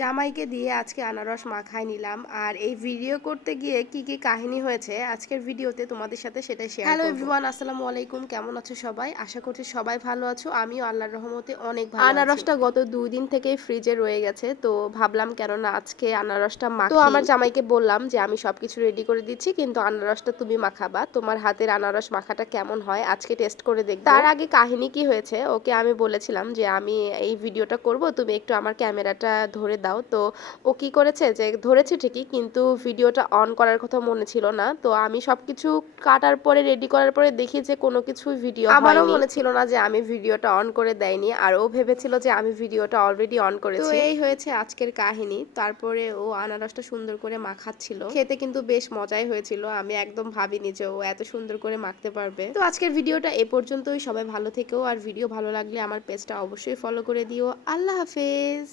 জামাইকে দিয়ে আজকে আনারস মাখায় নিলাম। আর এই ভিডিও করতে গিয়ে কি কি কাহিনী হয়েছে আজকের ভিডিওতে তোমাদের সাথে সেটাই শেয়ার করব। হ্যালো এভরিওয়ান, আসসালামু আলাইকুম। কেমন আছো সবাই? আশা করছি সবাই ভালো আছো। আমিও আল্লাহর রহমতে অনেক ভালো আছি। আনারসটা গত 2 দিন থেকেই ফ্রিজে রয়ে গেছে, তো ভাবলাম কেন না আজকে আনারসটা মাখি। তো আমার জামাইকে বললাম যে আমি সবকিছু রেডি করে দিচ্ছি, কিন্তু আনারসটা তুমি মাখাবা। তোমার হাতের আনারস মাখাটা কেমন হয় আজকে টেস্ট করে দেখব। তার আগে কাহিনী কি হয়েছে, ওকে আমি বলেছিলাম যে আমি এই ভিডিওটা করব, তুমি একটু আমার ক্যামেরাটা ধরে দাও। তো ও কি করেছে যে ধরেছে ঠিকই, কিন্তু ভিডিওটা অন করার কথা মনে ছিল না। তো আমি সবকিছু কাটার পরে রেডি করার পরে দেখি যে কোনো কিছুই ভিডিও হয়নি। আমারও মনে ছিল না যে আমি ভিডিওটা অন করে দেয়নি, আর ও ভেবেছিল যে আমি ভিডিওটা অলরেডি অন করেছি। তো এই হয়েছে আজকের কাহিনী। তারপরে ও আনারসটা সুন্দর করে মাখাচ্ছিল, খেতে কিন্তু বেশ মজাই হয়েছিল। আমি একদম ভাবিনি যে ও এত সুন্দর করে মাখতে পারবে। তো আজকের ভিডিওটা এ পর্যন্তই। সবাই ভালো থেকো, আর ভিডিও ভালো লাগলে আমার পেজটা অবশ্যই ফলো করে দিও। আল্লাহ হাফেজ।